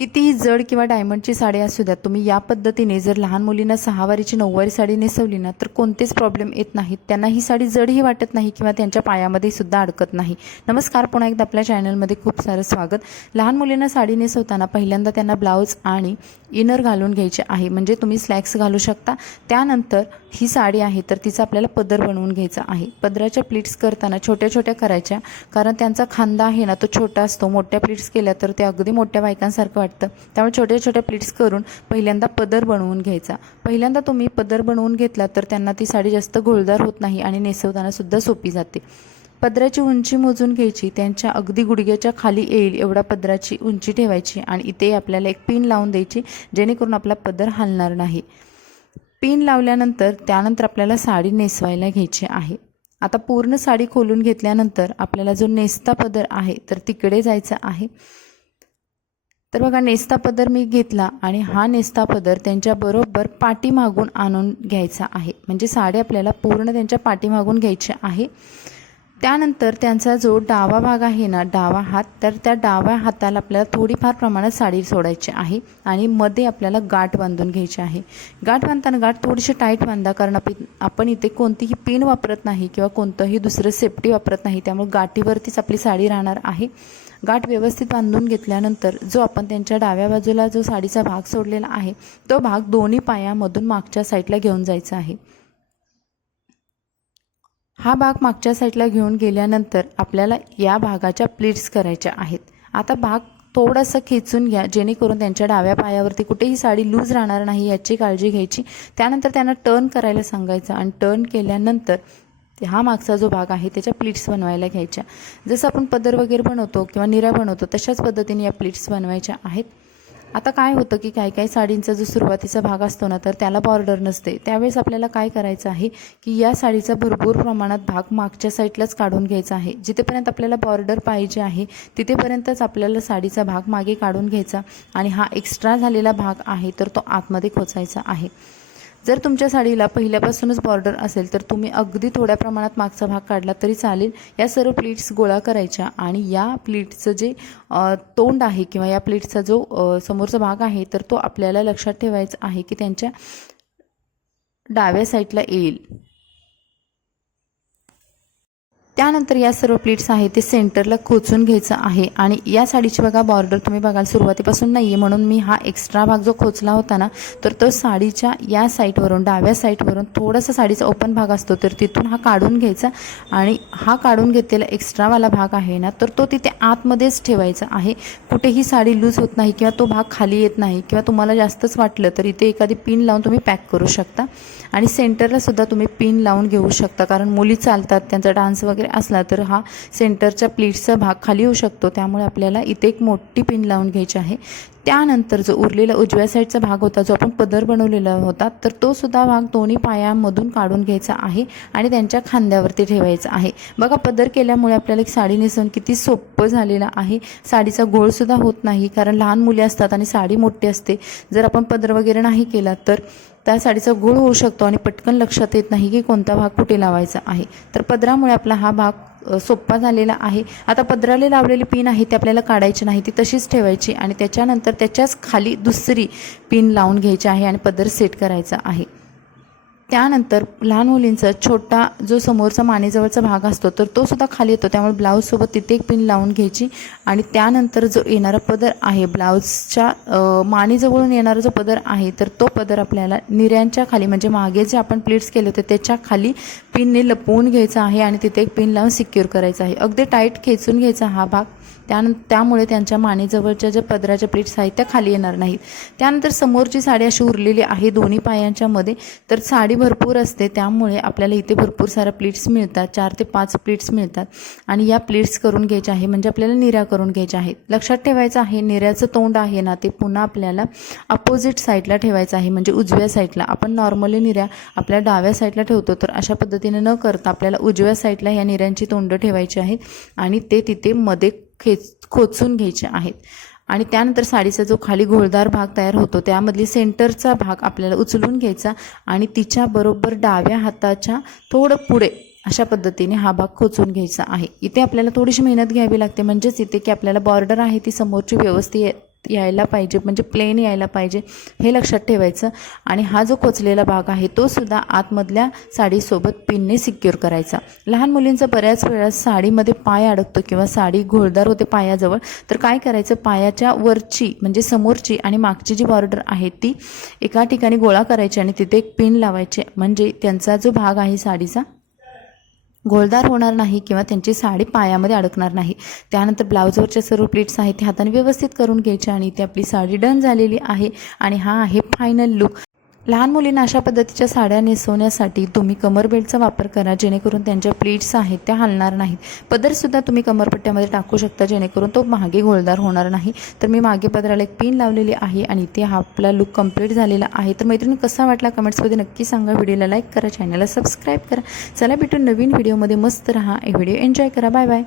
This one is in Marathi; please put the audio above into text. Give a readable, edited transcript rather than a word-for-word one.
कितीही जड किंवा डायमंडची साडी असू द्या, तुम्ही या पद्धतीने जर लहान मुलींना 6 वारीची 9 वारी साडी नेसवली ना तर कोणतेच प्रॉब्लेम येत नाहीत. त्यांना ही साडी जडही वाटत नाही किंवा त्यांच्या पायामध्ये सुद्धा अडकत नाही. नमस्कार, पुन्हा एकदा आपल्या चॅनलमध्ये खूप सारं स्वागत. लहान मुलींना साडी नेसवताना पहिल्यांदा त्यांना ब्लाऊज आणि इनर घालून घ्यायचे आहे, म्हणजे तुम्ही स्लॅक्स घालू शकता. त्यानंतर ही साडी आहे तर तिचा आपल्याला पदर बनवून घ्यायचा आहे. पदराच्या प्लीट्स करताना छोट्या छोट्या करायच्या, कारण त्यांचा खांदा आहे ना तो छोटा असतो. मोठ्या प्लीट्स केल्या तर ते अगदी मोठ्या बायकांसारखं वाटतं. त्यामुळे छोट्या छोट्या प्लीट्स करून पहिल्यांदा पदर बनवून घ्यायचा. पहिल्यांदा तुम्ही पदर बनवून घेतला तर त्यांना ती साडी जास्त घोळदार होत नाही आणि नेसवताना सुद्धा सोपी जाते. पदराची उंची मोजून घ्यायची, त्यांच्या अगदी गुडघ्याच्या खाली येईल एवढा पदराची उंची ठेवायची आणि इथे आपल्याला एक पिन लावून द्यायची, जेणेकरून आपला पदर हलणार नाही. पिन लावल्यानंतर त्यानंतर आपल्याला साडी नेसवायला घ्यायची आहे. आता पूर्ण साडी खोलून घेतल्यानंतर आपल्याला जो नेसता पदर आहे तर तिकडे जायचं आहे. तर बघा, नेसता पदर मी घेतला आणि हा नेसता पदर त्यांच्या बरोबर पाठीमागून आणून घ्यायचा आहे, म्हणजे साडी आपल्याला पूर्ण त्यांच्या पाठीमागून घ्यायची आहे. त्यानंतर त्यांचा जो डावा भाग आहे ना, डावा हात, तर त्या डाव्या हाताला आपल्याला थोडीफार प्रमाणात साडी सोडायची आहे आणि मध्ये आपल्याला गाठ बांधून घ्यायची आहे. गाठ बांधताना गाठ थोडीशी टाईट बांधा, कारण आपण इथे कोणतीही पिन वापरत नाही किंवा कोणतंही दुसरं सेफ्टी वापरत नाही, त्यामुळे गाठीवरतीच आपली साडी राहणार आहे. गाठ व्यवस्थित बांधून घेतल्यानंतर जो आपण त्यांच्या डाव्या बाजूला जो साडीचा भाग सोडलेला आहे तो भाग दोन्ही पायामधून मागच्या साईडला घेऊन जायचा आहे. हा भाग मागच्या साईडला घेऊन गेल्यानंतर आपल्याला या भागाच्या प्लीट्स करायच्या आहेत. आता भाग थोडंसं खेचून घ्या, जेणेकरून त्यांच्या डाव्या पायावरती कुठेही साडी लूज राहणार नाही याची काळजी घ्यायची. त्यानंतर त्यांना टर्न करायला सांगायचं आणि टर्न केल्यानंतर हा मागचा जो भाग आहे त्याच्या प्लीट्स बनवायला घ्यायच्या. जसं आपण पदर वगैरे बनवतो किंवा निऱ्या बनवतो तशाच पद्धतीने या प्लीट्स बनवायच्या आहेत. आता काय होतं की काही साडींचा जो सुरुवातीचा भाग असतो ना तर त्याला बॉर्डर नसते. त्यावेळेस आपल्याला काय करायचं आहे की या साडीचा भरपूर प्रमाणात भाग मागच्या साईडलाच काढून घ्यायचा आहे. जिथेपर्यंत आपल्याला बॉर्डर पाहिजे आहे तिथेपर्यंतच आपल्याला साडीचा भाग मागे काढून घ्यायचा आणि हा एक्स्ट्रा झालेला भाग आहे तर तो आतमध्ये खोचायचा आहे. जर तुमच्या साडीला पहिल्यापासूनच बॉर्डर असेल तर तुम्ही अगदी थोड्या प्रमाणात मागचा भाग काढला तरी चालेल. या सर्व प्लीट्स गोळा करायच्या आणि या प्लीट्सचं जे तोंड आहे किंवा या प्लीट्सचा जो समोरचा भाग आहे तर तो आपल्याला लक्षात ठेवायचा आहे की त्यांच्या डाव्या साईडला येईल. त्यानंतर या सर्व प्लीट्स आहे ते सेंटरला खोचून घ्यायचं आहे आणि या साडीची बघा बॉर्डर तुम्ही बघाल सुरुवातीपासून नाही आहे, म्हणून मी हा एक्स्ट्रा भाग जो खोचला होता ना तर तो साडीच्या या साईडवरून डाव्या साईडवरून थोडासा साडीचा ओपन भाग असतो तर तिथून हा काढून घ्यायचा आणि हा काढून घेतलेला एक्स्ट्रावाला भाग आहे ना तर तो तिथे आतमध्येच ठेवायचा आहे. कुठेही साडी लूज होत नाही किंवा तो भाग खाली येत नाही किंवा तुम्हाला जास्तच वाटलं तर इथे एखादी पिन लावून तुम्ही पॅक करू शकता आणि सेंटरला सुद्धा तुम्ही पिन लावून घेऊ शकता, कारण मुली चालतात त्यांचा डान्स वगैरे असला तर हा सेंटरच्या प्लीट्सचा भाग खाली येऊ शकतो. त्यामुळे आपल्याला इथे एक मोठी पिन लावून घ्यायची आहे. त्यानंतर जो उरलेला उजव्या साईडचा भाग होता जो आपण पदर बनवलेला होता तर तो सुद्धा भाग दोन्ही पायामधून काढून घ्यायचा आहे आणि त्यांच्या खांद्यावरती ठेवायचा आहे. बघा, पदर केल्यामुळे आपल्याला एक साडी नेसवून किती सोपं झालेलं आहे. साडीचा घोळसुद्धा होत नाही, कारण लहान मुली असतात आणि साडी मोठी असते. जर आपण पदर वगैरे नाही केला तर त्या साडीचा घोळ होऊ शकतो आणि पटकन लक्षात येत नाही की कोणता भाग कुठे लावायचा आहे. तर पदरामुळे आपला हा भाग सोपा झालेला आहे. आता पदराला लावलेली पिन आहे ती आपल्याला काढायची नाही, ती तशीच ठेवायची आणि त्याच्यानंतर त्याच्याच खाली दुसरी पिन लावून घ्यायची आहे आणि पदर सेट करायचा आहे. त्यानंतर लहान मुलींचा छोटा जो समोरचा मानेजवळचा भाग असतो तर तो सुद्धा खाली येतो, त्यामुळे ब्लाऊजसोबत तिथे एक पिन लावून घ्यायची आणि त्यानंतर जो येणारा पदर आहे ब्लाऊजच्या मानेजवळून येणारा जो पदर आहे तर तो पदर आपल्याला निऱ्यांच्या खाली, म्हणजे मागे जे आपण प्लीट्स केले होते त्याच्या खाली पिनने लपवून घ्यायचा आहे आणि तिथे एक पिन लावून सिक्युअर करायचा आहे. अगदी टाईट खेचून घ्यायचा हा भाग, त्यामुळे त्यांच्या मानेजवळच्या ज्या पदराच्या प्लीट्स आहेत त्या खाली येणार नाहीत. त्यानंतर समोरची साडी अशी उरलेली आहे दोन्ही पायांच्या मध्ये, तर साडी भरपूर असते त्यामुळे आपल्याला इथे भरपूर साऱ्या प्लीट्स मिळतात, 4 ते 5 प्लीट्स मिळतात आणि या प्लीट्स करून घ्यायच्या आहे, म्हणजे आपल्याला निऱ्या करून घ्यायच्या आहेत. लक्षात ठेवायचं आहे निऱ्याचं तोंड आहे ना ते पुन्हा आपल्याला अपोजिट साईडला ठेवायचं आहे, म्हणजे उजव्या साईडला. आपण नॉर्मली निऱ्या आपल्या डाव्या साईडला ठेवतो तर अशा पद्धतीने न करता आपल्याला उजव्या साईडला या निऱ्यांची तोंड ठेवायची आहेत आणि ते तिथे मध्ये खोचून घ्यायचे आहेत. आणि त्यानंतर साडीचा जो खाली घोळदार भाग तयार होतो त्यामधली सेंटरचा भाग आपल्याला उचलून घ्यायचा आणि तिच्या बरोबर डाव्या हाताच्या थोडं पुढे अशा पद्धतीने हा भाग खोचून घ्यायचा आहे. इथे आपल्याला थोडीशी मेहनत घ्यावी लागते, म्हणजेच इथे की आपल्याला बॉर्डर आहे ती समोरची व्यवस्थित यायला पाहिजे, म्हणजे प्लेन यायला पाहिजे, हे लक्षात ठेवायचं. आणि हा जो खोचलेला भाग आहे तो सुद्धा आतमधल्या साडीसोबत पिनने सिक्युअर करायचा. लहान मुलींचा बऱ्याच वेळा साडीमध्ये पाय अडकतो किंवा साडी घोळदार होते पायाजवळ, तर काय करायचं, पायाच्या वरची म्हणजे समोरची आणि मागची जी बॉर्डर आहे ती एका ठिकाणी गोळा करायची आणि तिथे एक पिन लावायचे, म्हणजे त्यांचा जो भाग आहे साडीचा गोलदार होणार नाही किंवा त्यांची साडी पायामध्ये अडकणार नाही. त्यानंतर ब्लाऊजवरच्या सर्व प्लीट्स आहेत ते हाताने व्यवस्थित करून घ्यायचे आणि ती आपली साडी डन झालेली आहे. आणि हा आहे फायनल लुक. लहान मुलींना अशा पद्धतीच्या साड्या नेसवण्यासाठी तुम्ही कमर बेल्टचा वापर करा, जेणेकरून त्यांच्या प्लीट्स आहेत त्या हलणार नाहीत. पदरसुद्धा तुम्ही कमरपट्ट्यामध्ये टाकू शकता, जेणेकरून तो मागे गोलदार होणार नाही. तर मी मागे पदराला एक पिन लावलेली आहे आणि इथे हा आपला लुक कंप्लीट झालेला आहे. तर मैत्रिणी कसा वाटला कमेंट्समध्ये नक्की सांगा. व्हिडिओला लाईक करा, चॅनलला सबस्क्राईब करा. चला भेटून नवीन व्हिडिओमध्ये. मस्त रहा, व्हिडिओ एन्जॉय करा. Bye bye.